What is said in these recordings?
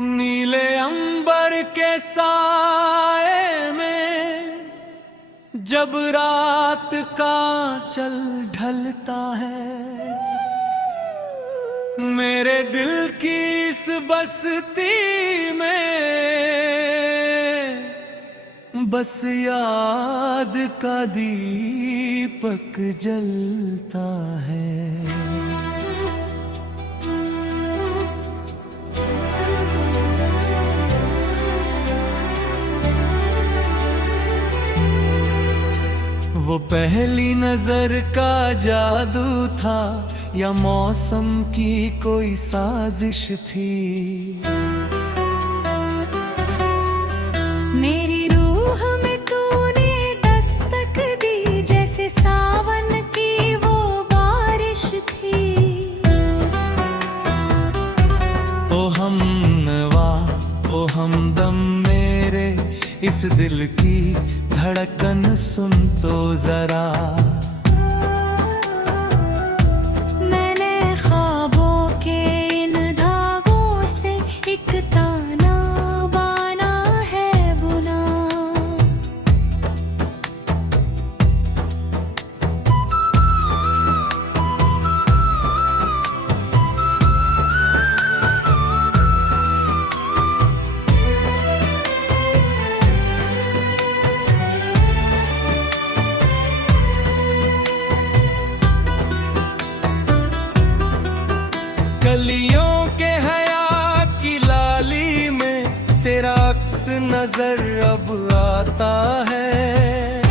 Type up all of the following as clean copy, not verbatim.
नीले अंबर के साए में जब रात का चल ढलता है, मेरे दिल की इस बस्ती में बस याद का दीपक जलता है। वो पहली नजर का जादू था या मौसम की कोई साजिश थी। मेरी रूह में तूने दस्तक दी, जैसे सावन की वो बारिश थी। ओ हमनवा ओ हमदम मेरे, इस दिल की धड़कन सुन तो जरा। मैंने ख्वाबों के इन धागों से एक ताना बाना है बुना। कलियों के हया की लाली में तेरा अक्स नजर अब आता है।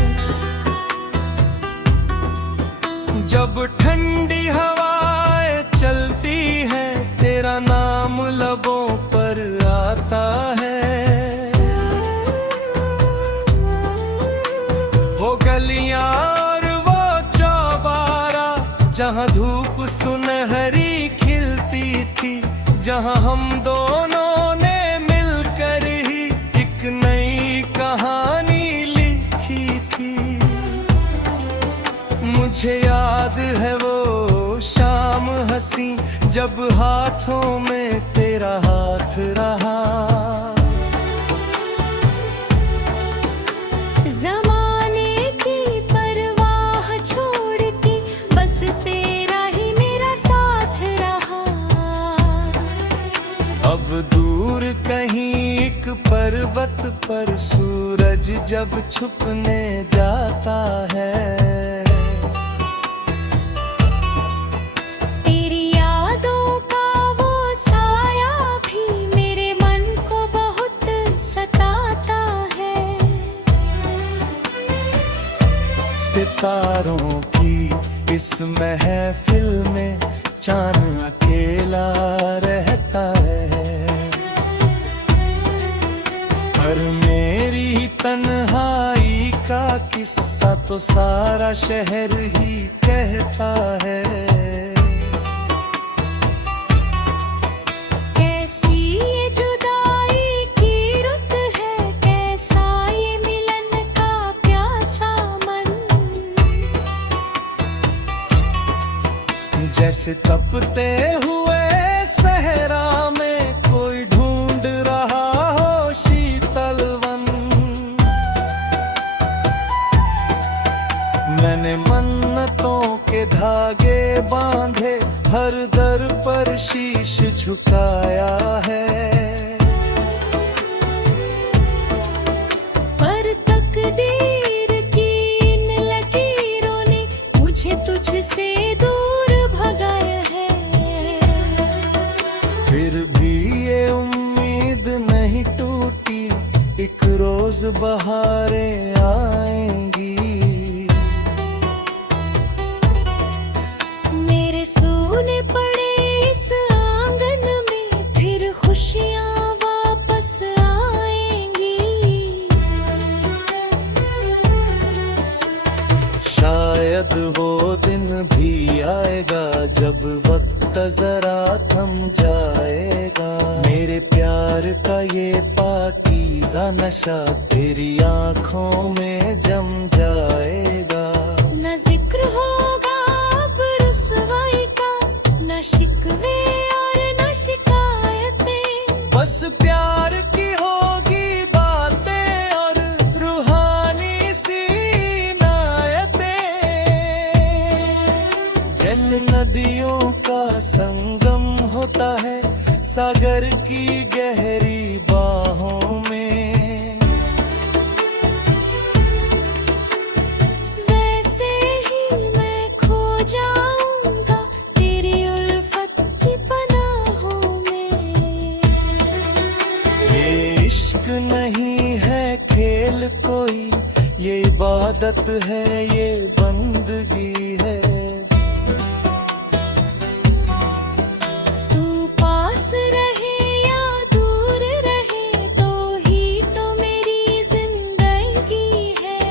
जब ठंडी हवाएं चलती है, तेरा नाम लबों पर आता है। वो गलियां और वो चौबारा जहां धूप सुनहरी थी, जहां हम दोनों ने मिलकर ही एक नई कहानी लिखी थी। मुझे याद है वो शाम हंसी जब हाथों में तेरा हाथ रहा। ज़माने की परवाह छोड़ के बस तेरा ही मेरा साथ रहा। अब दूर कहीं एक पर्वत पर सूरज जब छुपने जाता है, तेरी यादों का वो साया भी मेरे मन को बहुत सताता है। सितारों की इस महफिल में चांद अकेला रहता है। पर मेरी तन्हाई का किस्सा तो सारा शहर ही कहता है। कैसी ये जुदाई की रुत है, कैसा ये मिलन का प्यासा मन। जैसे तपते हुए सहरा में कोई ढूंढ रहा हो शीतल वन। मैंने मन्नतों के धागे बांधे, हर दर पर शीश झुकाया है। पर तकदीर की इन लकीरों ने मुझे तुझसे दूर भगाया है। फिर भी ये उम्मीद नहीं टूटी, एक रोज बहारें आएंगी। मेरे सूने पड़े इस आंगन में फिर खुशियां वापस आएंगी। शायद वो दिन भी आएगा जब वक्त जरा थम जाएगा। मेरे प्यार का ये पाकीज़ा नशा तेरी आंखों में जम जाएगा। न जिक्र होगा अब रुसवाई का, न शिकवे और न शिकायतें। बस प्यार की होगी बातें और रूहानी सी इनायतें। जैसे नदियों का संगम होता है सागर की गहरी बाहों में, वैसे ही मैं खो जाऊंगा तेरी उल्फत की पनाहों में। ये इश्क नहीं है खेल कोई, ये इबादत है, ये बंदगी है। तू पास रहे या दूर रहे तो ही तो मेरी जिंदगी है।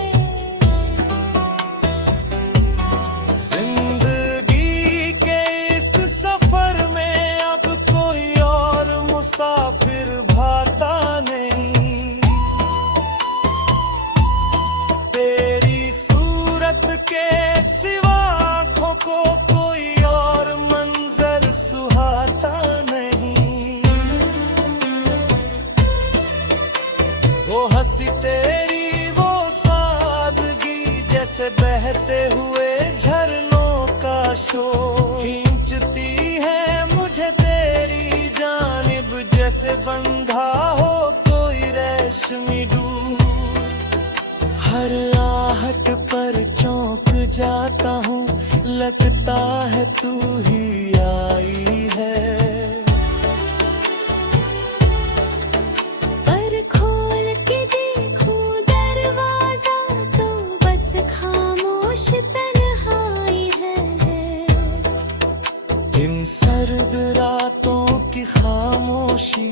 जिंदगी के इस सफर में अब कोई और मुसाफिर भाता नहीं। तेरी सूरत के सिवा आँखों को कोई और मंजर सुहाता नहीं। वो हंसी तेरी वो सादगी जैसे बहते हुए झरनों का शोर, खींचती है मुझे तेरी जानिब जैसे बंधा हो कोई रेशमी डोर। हर आहट पर चौंक जाता हूँ, लगता है तू ही आई है। पर खोल के देखूं दरवाजा तो बस खामोश तन्हाई है। इन सर्द रातों की खामोशी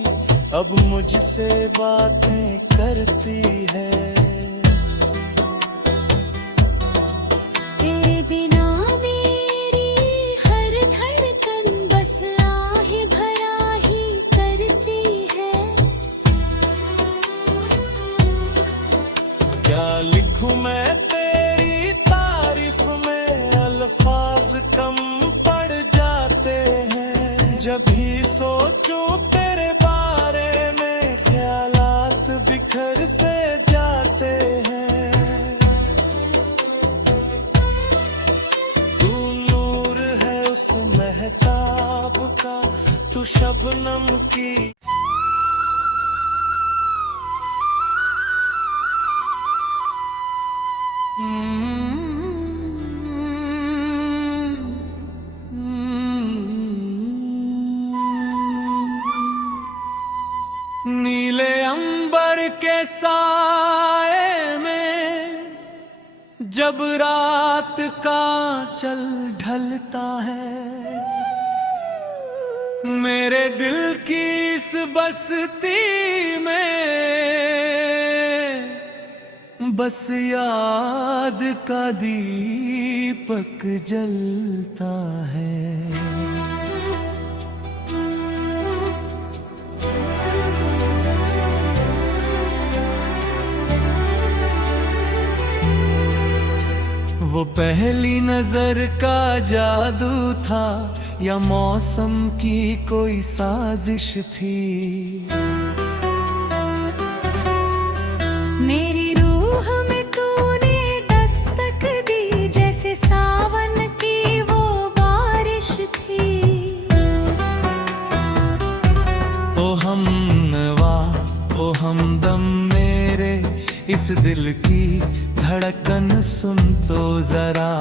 अब मुझसे बातें करती है। तेरे बिना मेरी हर धड़कन बस आहे भरा ही करती है। क्या लिखूं मैं तेरी तारीफ में, अल्फाज कम पड़ जाते हैं। जब भी सोचूं तेरे बारे में ख्यालात बिखर से जाते हैं। तू नूर है उस महताब का, तू शबनम की नीले अंबर के साए में जब रात का चल ढलता है, मेरे दिल की इस बस्ती में बस याद का दीपक जलता है। वो पहली नजर का जादू था या मौसम की कोई साजिश थी। मेरी रूह में तूने दस्तक दी जैसे सावन की वो बारिश थी। ओ हमनवा ओ हमदम मेरे इस दिल की धड़कन सुन तो जरा।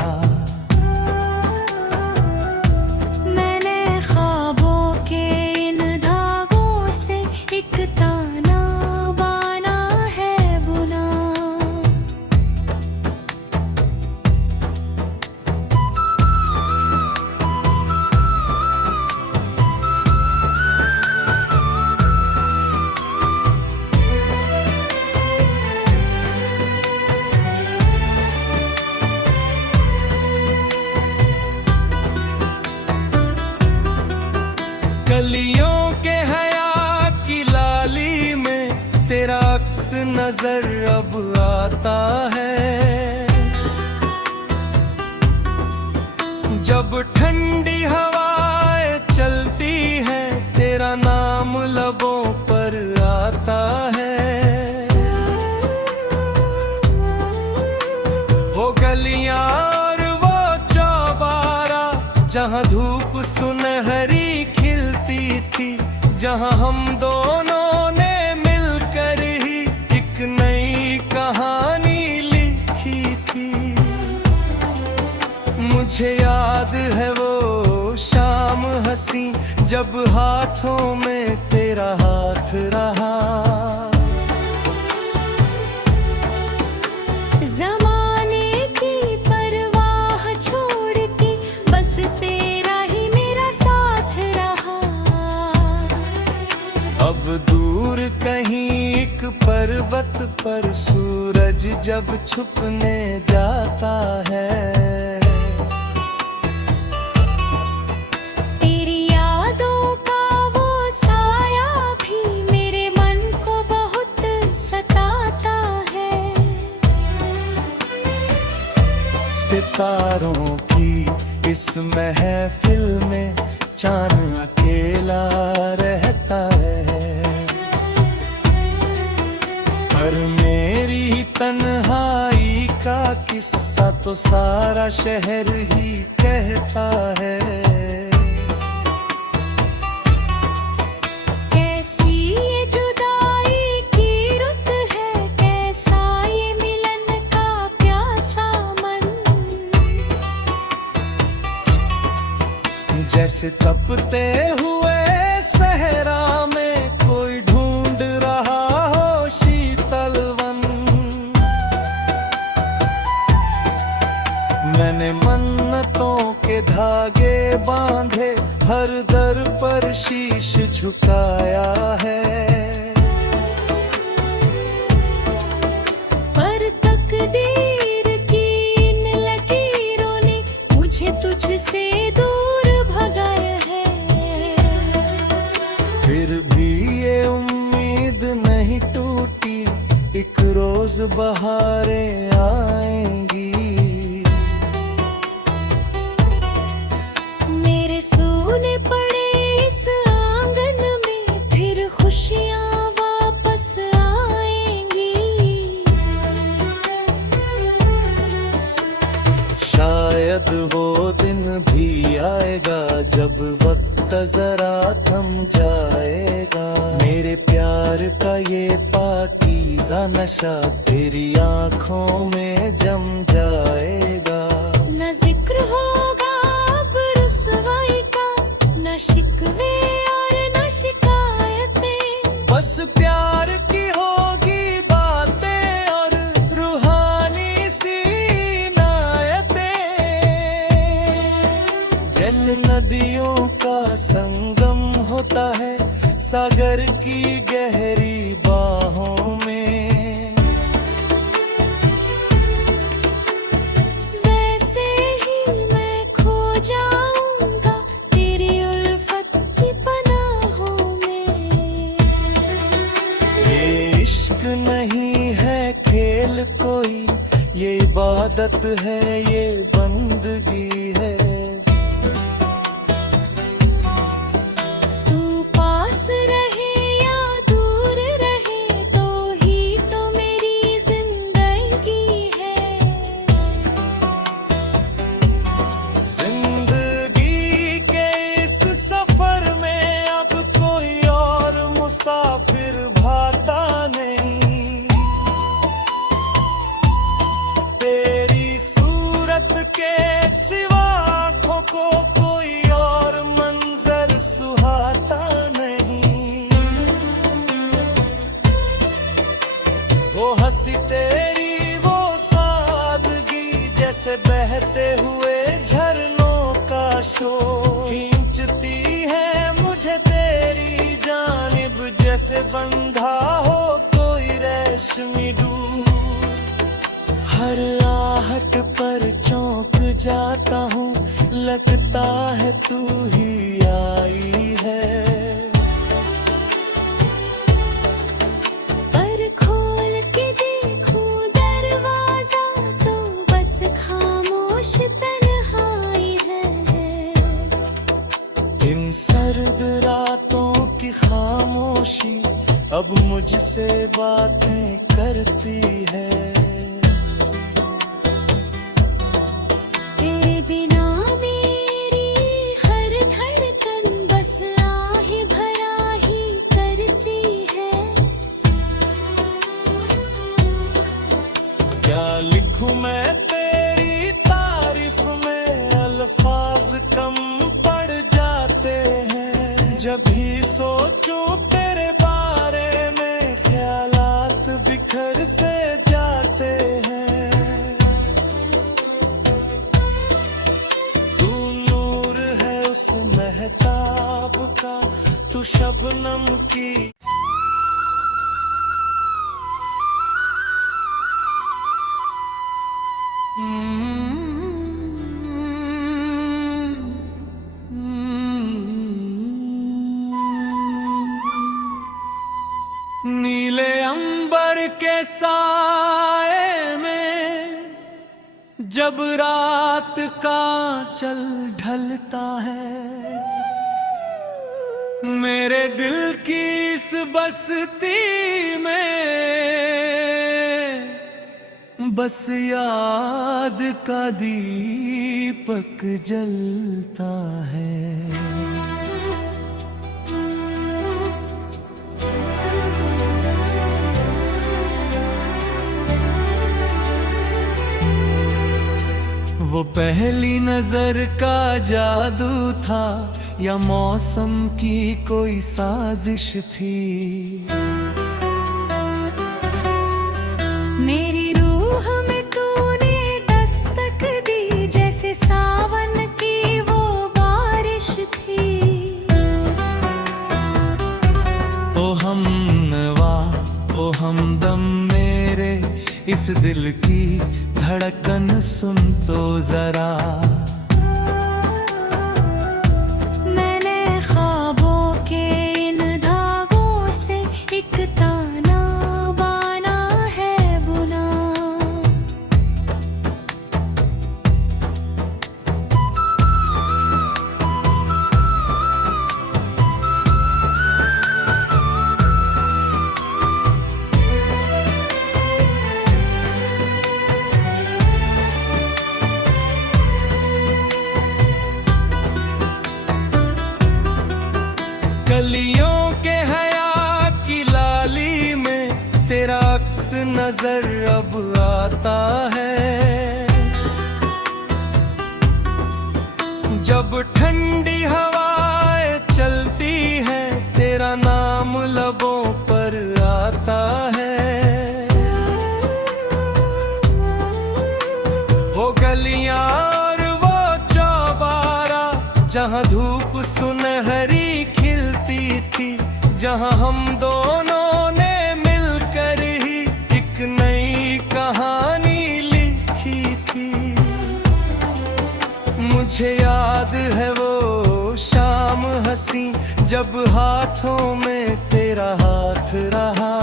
मैंने ख्वाबों के इन धागों से एक ताना बाना है बुना। कलियों के हया की लाली में तेरा अक्स नजर अब आता है। जब ठंडी हवाएं चलती हैं तेरा नाम लबों पर जहां हम दोनों ने मिलकर ही एक नई कहानी लिखी थी। मुझे याद है वो शाम हंसी जब हाथों में तेरा हाथ रहा। जमाने की परवाह छोड़ के बस तेरा ही मेरा साथ रहा। अब दूर कहीं एक पर्वत पर सूरज जब छुपने जाता है, तेरी यादों का वो साया भी मेरे मन को बहुत सताता है। सितारों की इस महफिल में चांद अकेला रहता है, पर मेरी तन्हाई का किस्सा तो सारा शहर ही कहता है। कैसी ये जुदाई की रुत है, कैसा ये मिलन का प्यासा मन। जैसे तपते हुए सहरा में कोई ढूंढ रहा हो शीतल वन। मैंने मन्नतों के धागे बांधे, हर दर पर शीश झुकाया है। पर तकदीर की इन लकीरों ने मुझे तुझसे दूर भगाया है। फिर भी ये उम्मीद नहीं टूटी, एक रोज बहारें आएंगी। मेरे सोने पड़े इस आंगन में फिर खुशियां वापस आएंगी। शायद वो दिन भी आएगा जब वक्त जरा थम जाएगा। मेरे प्यार का ये पाकीज़ा नशा तेरी आंखों में जम जाएगा। न जिक्र होगा अब रुसवाई का, न शिकवे और न शिकायतें। बस प्यार की होगी बातें और रूहानी सी नायतें। जैसे नदियों का संगम होता है सागर की गहरी बाहों में, वैसे ही मैं खो जाऊंगा तेरी उल्फत की पनाहों में। ये इश्क नहीं है खेल कोई, ये इबादत है, ये बंदगी है। तू पास रहे या दूर रहे तो ही तो मेरी जिंदगी है। जिंदगी के इस सफर में अब कोई और मुसाफिर भाता नहीं। तेरी सूरत के सिवा आँखों को कोई और मंजर सुहाता नहीं। वो हंसी तेरी वो सादगी जैसे बहते हुए झरनों का शोर, खींचती है मुझे तेरी जानिब जैसे बंधा हो कोई रेशमी डोर। हर आहट पर चौंक जाता हूँ, लगता है तू ही आई है। पर खोल के देखूं दरवाजा तो बस खामोश तन्हाई है। इन सर्द रातों की खामोशी अब मुझसे बातें करती है। तेरे बिना मेरी हर धड़कन बस आही भरा ही नीले अंबर के साए में जब रात का चल ढलता है, मेरे दिल की इस बस्ती में बस याद का दीपक जलता है। वो पहली नजर का जादू था या मौसम की कोई साजिश थी। मेरी रूह में तूने दस्तक दी जैसे सावन की वो बारिश थी। ओ हमनवा ओ हमदम मेरे इस दिल की धड़कन सुन तो जरा। मैंने ख्वाबों के इन धागों से एक ताना बाना है बुना। गलियों के हया की लाली में तेरा अक्स नजर अब आता है। जब ठंडी हवाएं चलती है तेरा नाम लबों पर आता है। वो गलियां और वो चौबारा जहां धूप सुनहरी थी, जहां हम दोनों ने मिलकर ही एक नई कहानी लिखी थी। मुझे याद है वो शाम हंसी जब हाथों में तेरा हाथ रहा।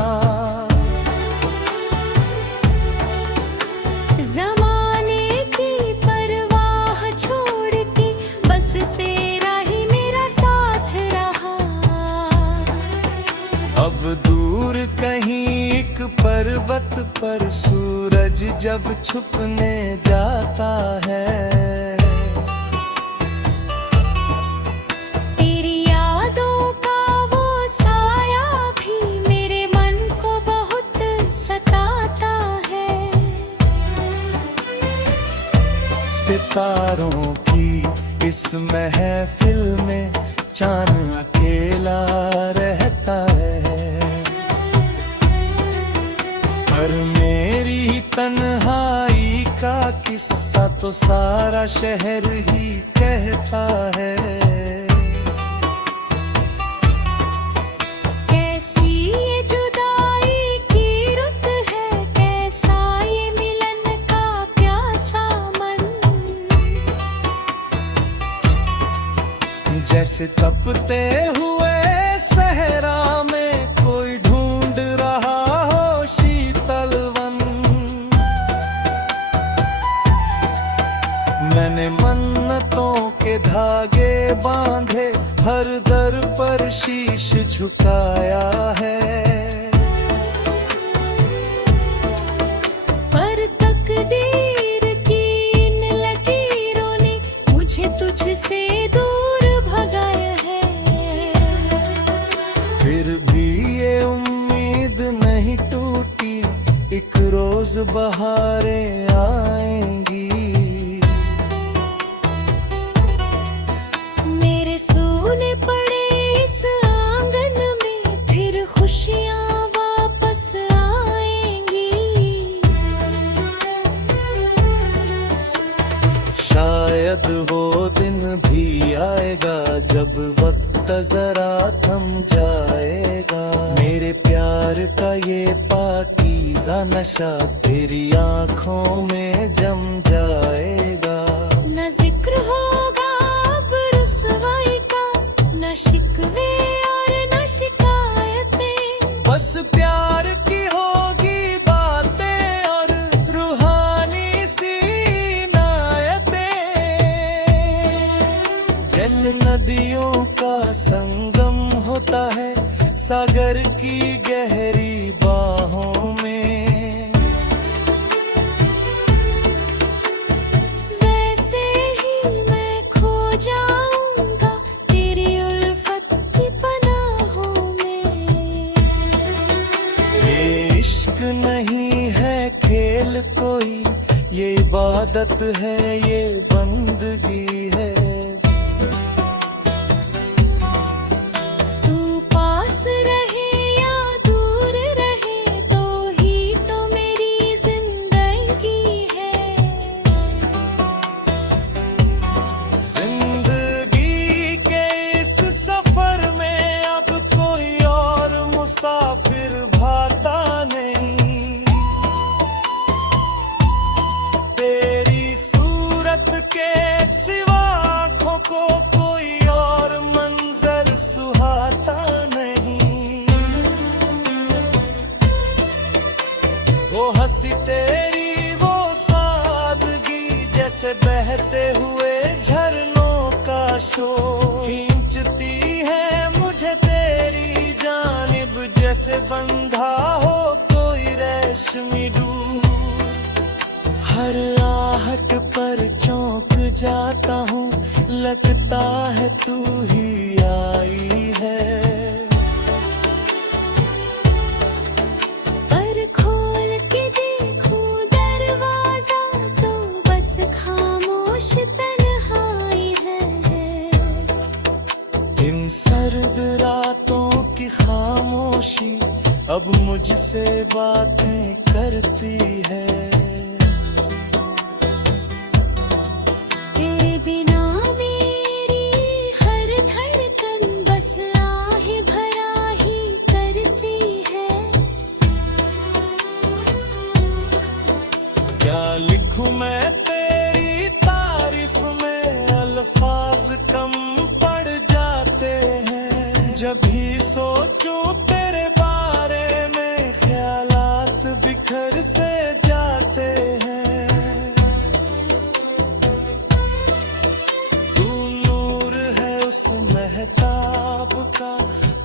ज़माने की परवाह छोड़ के बस तेरा ही मेरा साथ रहा। अब दूर कहीं एक पर्वत पर सूरज जब छुपने जाता है। तेरी यादों का वो साया भी मेरे मन को बहुत सताता है। सितारों की इस महफिल में चांद अकेला रहता है। पर मेरी तन्हाई का किस्सा तो सारा शहर ही कहता है। कैसी ये जुदाई की रुत है, कैसा ये मिलन का प्यासा मन। जैसे तपते हुए सहरा में कोई ढूंढ रहा हो शीतल वन। मैंने मन्नतों के धागे बांधे, हर दर पर शीश झुकाया है। पर तकदीर की इन लकीरों ने मुझे तुझसे दूर भगाया है। फिर भी ये उम्मीद नहीं टूटी, एक रोज बहारें आएंगी। मेरे सूने पड़े इस आंगन में फिर खुशियाँ वापस आएंगी। शायद वो दिन भी आएगा जब वक्त जरा थम जाएगा। मेरे प्यार का ये पाकीज़ा नशा तेरी आंखों में जम जाएगा। न जिक्र होगा अब रुसवाई का, न शिकवे और न शिकायतें। बस प्यार की होगी बातें और रूहानी सी नायतें। जैसे नदियों का संगम होता है सागर की गहरी बाहों में, वैसे ही मैं खो जाऊंगा तेरी उल्फत की पनाहों में। ये इश्क नहीं है खेल कोई, ये इबादत है, ये बंदगी है। तू पास रहे या दूर रहे तो ही तो मेरी जिंदगी है। जिंदगी के इस सफर में अब कोई और मुसाफिर भाता नहीं। तेरी सूरत के सिवा आँखों को कोई और मंजर सुहाता नहीं। वो हंसी तेरी वो सादगी जैसे बहते हुए झरनों का शोर, खींचती है मुझे तेरी जानिब जैसे बंधा हो कोई रेशमी डोर। हर आहट पर चौंक जाता हूँ, लगता है तू ही आई है। पर खोल के देखूं दरवाजा तो बस खामोश तन्हाई है। इन सर्द रातों की खामोशी अब मुझसे बातें करती है। तेरे बिना मेरी हर धड़कन बस आहे भरा ही करती है। क्या लिखूं मैं तेरी तारीफ में, अल्फाज कम पड़ जाते हैं। जब भी सोचूं तेरे बारे में ख्यालात बिखर से जाते हैं। तू नूर है उस महताब का,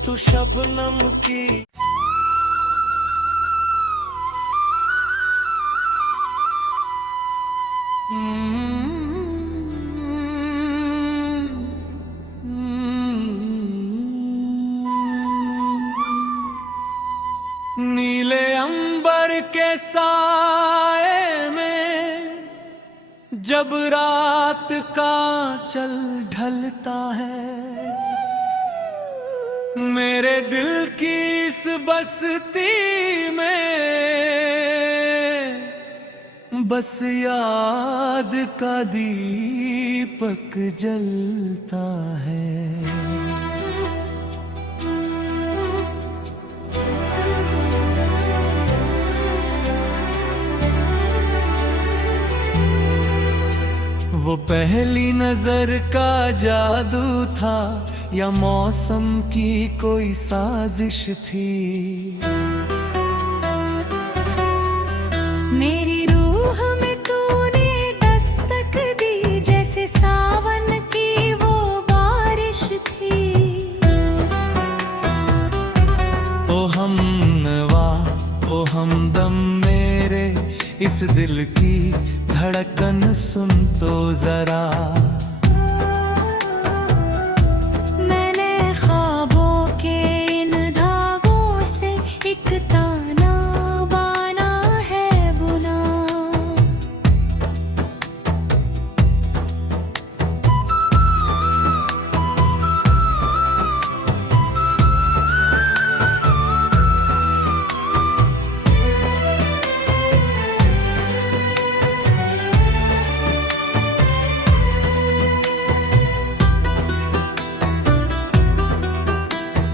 तू शबनम की नीले अंबर के साए में जब रात का चल ढलता है, मेरे दिल की इस बस्ती में बस याद का दीपक जलता है। वो पहली नजर का जादू था या मौसम की कोई साजिश थी। मेरी रूह में तूने दस्तक दी जैसे सावन की वो बारिश थी। ओ हमनवा ओ हमदम मेरे इस दिल की धड़कन सुन तो जरा। मैंने ख्वाबों के इन धागों से एक ताना बाना है बुना।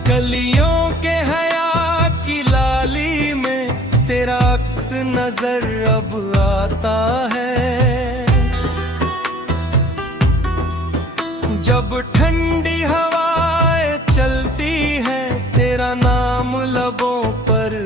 कलियों के हया की लाली में तेरा अक्स नजर अब आता है। जब ठंडी हवाएं चलती हैं तेरा नाम लबों पर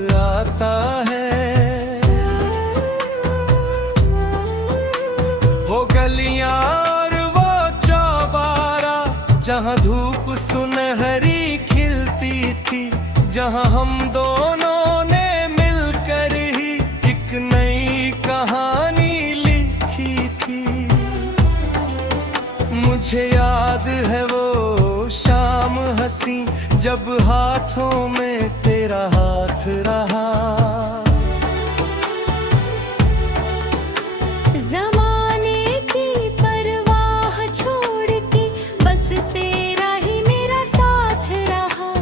जहां हम दोनों ने मिलकर ही एक नई कहानी लिखी थी। मुझे याद है वो शाम हंसी जब हाथों में तेरा हाथ रहा। जमाने की परवाह छोड़ के बस तेरा ही मेरा साथ रहा।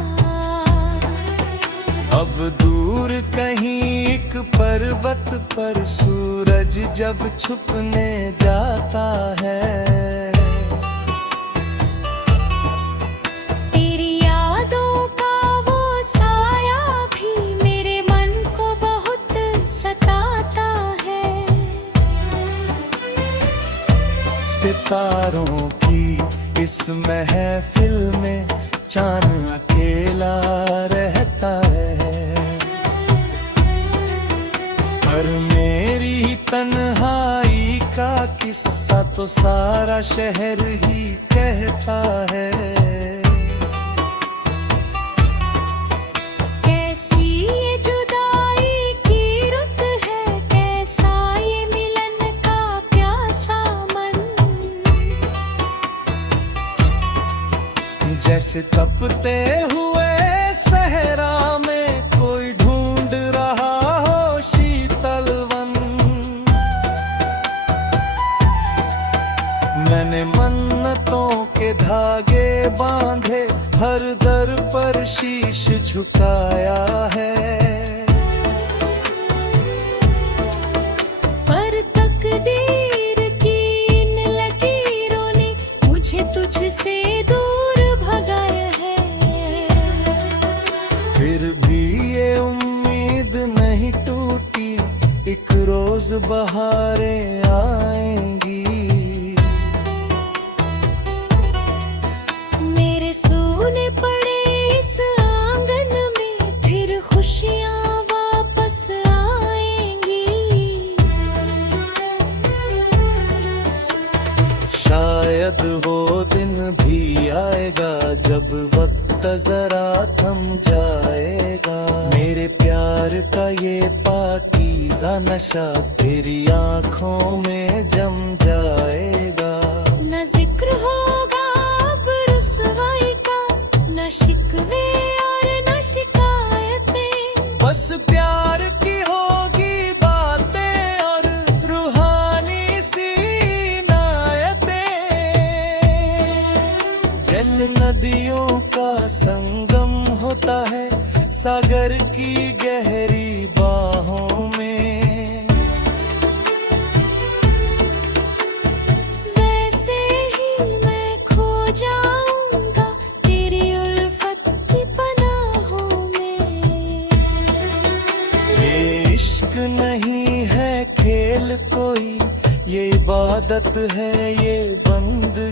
अब दूर कहीं एक पर्वत पर सूरज जब छुपने जाता है, तेरी यादों का वो साया भी मेरे मन को बहुत सताता है। सितारों की इस महफिल में चांद अकेला रहता है, पर मेरी तन्हाई का किस्सा तो सारा शहर ही कहता है। कैसी ये जुदाई की रुत है, कैसा ये मिलन का प्यासा मन। जैसे तपते हुए सहरा में कोई ढूंढ रहा हो शीतल वन। मैंने मन्नतों के धागे बांधे, हर दर पर शीश झुकाया है। पर तकदीर की इन लकीरों ने मुझे तुझसे दूर भगाया है। फिर भी ये उम्मीद नहीं टूटी, एक रोज बहारें आएंगी। मेरे सूने पड़े इस आंगन में फिर खुशियां वापस आएंगी। शायद वो दिन भी आएगा जब वक्त जरा थम जाएगा। मेरे प्यार का ये पाकीज़ा नशा तेरी आंखों में जम जाएगा। न जिक्र होगा अब रुसवाई का, न शिकवे और न शिकायतें। बस प्यार की होगी बातें और रूहानी सी नायतें। जैसे नदियों का संगम होता है सागर की गहरी बाहों में, वैसे ही मैं खो जाऊंगा तेरी उल्फत की पनाहों में। ये इश्क नहीं है खेल कोई, ये इबादत है, ये बंदगी